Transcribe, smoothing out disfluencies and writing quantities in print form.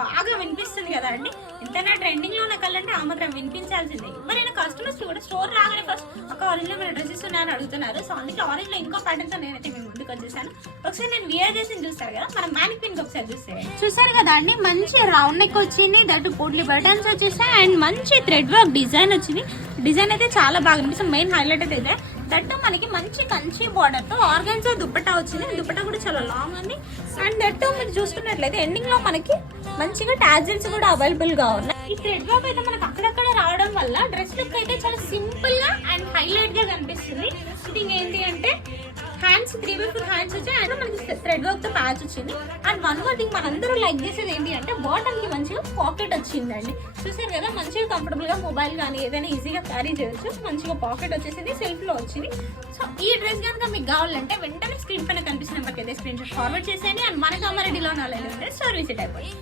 బాగా వినిపిస్తుంది కదా అండి. ఎంతైనా ట్రెండింగ్ లో ఉన్న కలర్ అంటే ఆ మాత్రం వినిపించాల్సిందే. ఎవరైనా కస్టమర్స్ కూడా స్టోర్ రాగానే ఫస్ట్ ఒక ఆరెంజ్ లో మీరు డ్రెస్సెస్ ఉన్నాయని అడుగుతున్నారు. సో అందుకే ఆరెంజ్ లో ఇంకో ప్యాటర్న్స్ నేనైతే మేము ముందుకు వచ్చేసాను. ఒకసారి నేను వియర్ చేసి చూస్తారు కదా, మనం మ్యానిక్విన్ ఒకసారి చూసారు కదా అండి. మంచి రౌండ్ నెక్ వచ్చింది, దట్టు పోట్లీ బటన్స్ వచ్చేసాయి అండ్ మంచి థ్రెడ్ వర్క్ డిజైన్ వచ్చింది. డిజైన్ అయితే చాలా బాగా అనిపిస్తుంది. మెయిన్ హైలైట్ అయితే ఇదే. దట్టు మనకి మంచి కంచి బార్డర్ తో ఆర్గన్జా దుపట్టా వచ్చింది. దుపట్టా కూడా చాలా లాంగ్ ఉంది అండ్ దట్టు మీరు చూసుకున్నట్లయితే ఎండింగ్ లో మనకి మంచిగా టాజిల్స్ కూడా అవైలబుల్ గా ఉన్నాయి. ఈ థ్రెడ్ వర్క్ అయితే మనకి అక్కడక్కడ రావడం వల్ల డ్రెస్ లుక్ అయితే చాలా సింపుల్ గా అండ్ హైలైట్ గా కనిపిస్తుంది. ఫిట్టింగ్ ఏంటి అంటే హ్యాండ్స్ 3/4 హ్యాండ్స్ వచ్చాయి అండ్ మనకి థ్రెడ్ వర్క్ తో ప్యాచ్ వచ్చింది. అండ్ వన్ మోర్ థింగ్ మనందరూ లైక్ చేసేది ఏంటి అంటే బాటమ్ కి మంచిగా పాకెట్ వచ్చిందండి. చూసారు కదా, మంచిగా కంఫర్టబుల్ గా మొబైల్ కానీ ఏదైనా ఈజీగా క్యారీ చేయొచ్చు. మంచిగా పాకెట్ వచ్చేసింది, సెల్ఫ్ లో వచ్చింది. సో ఈ డ్రెస్ కనుక మీకు కావాలంటే వెంటనే స్క్రీన్ పైన కనిపిస్తున్న నెంబర్కి అయితే స్క్రీన్ షాట్ ఫార్వర్డ్ చేసేయండి. అండ్ మన కామారెడ్డిలో నాలుగు సర్వీస్ అయిపోయింది.